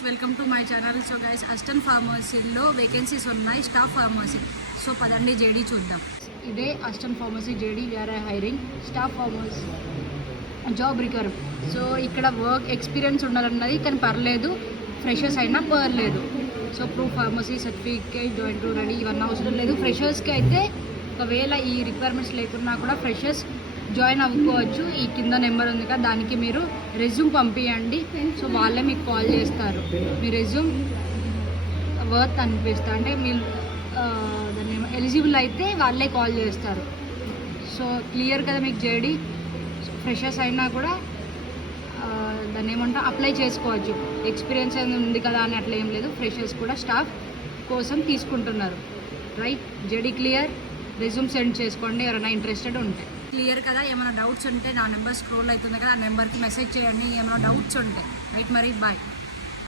Welcome to my channel. So guys, assistant ఫార్మసీలో vacancies ఉన్నాయి, staff pharmacy. So పదండి JD చూద్దాం. ఇదే assistant pharmacy JD. We are hiring staff pharmacy job require. So ఇక్కడ work experience ఉండాలన్నది, కానీ పర్లేదు, ఫ్రెషర్స్ అయినా పర్లేదు. So proof pharmacy certificate, join to ready ఇవన్నీ అవసరం లేదు. ఫ్రెషర్స్కి అయితే ఒకవేళ ఈ రిక్వైర్మెంట్స్ లేకున్నా కూడా ఫ్రెషర్స్ జాయిన్ అవ్వుకోవచ్చు. ఈ కింద నెంబర్ ఉంది కదా, దానికి మీరు రెజ్యూమ్ పంపించండి. సో వాళ్ళే మీకు కాల్ చేస్తారు. మీ రెజ్యూమ్ వర్త్ అనిపిస్తారు అంటే మీరు దాన్ని ఎలిజిబుల్ అయితే వాళ్ళే కాల్ చేస్తారు. సో క్లియర్ కదా మీకు జేడీ. ఫ్రెషర్స్ అయినా కూడా దాన్ని ఏమంటారు అప్లై చేసుకోవచ్చు. ఎక్స్పీరియన్స్ అనేది ఉంది కదా అని అట్లా ఏం లేదు. ఫ్రెషర్స్ కూడా స్టాఫ్ కోసం తీసుకుంటున్నారు. Right, JD clear. Resume send చేసుకోండి ఎవరైనా ఇంట్రెస్టెడ్ ఉంటే. క్లియర్ కదా. ఏమైనా డౌట్స్ ఉంటే నా నెంబర్ స్క్రోల్ అవుతుంది కదా, ఆ నెంబర్కి మెసేజ్ చేయండి ఏమైనా డౌట్స్ ఉంటే. రైట్, మరి బాయ్.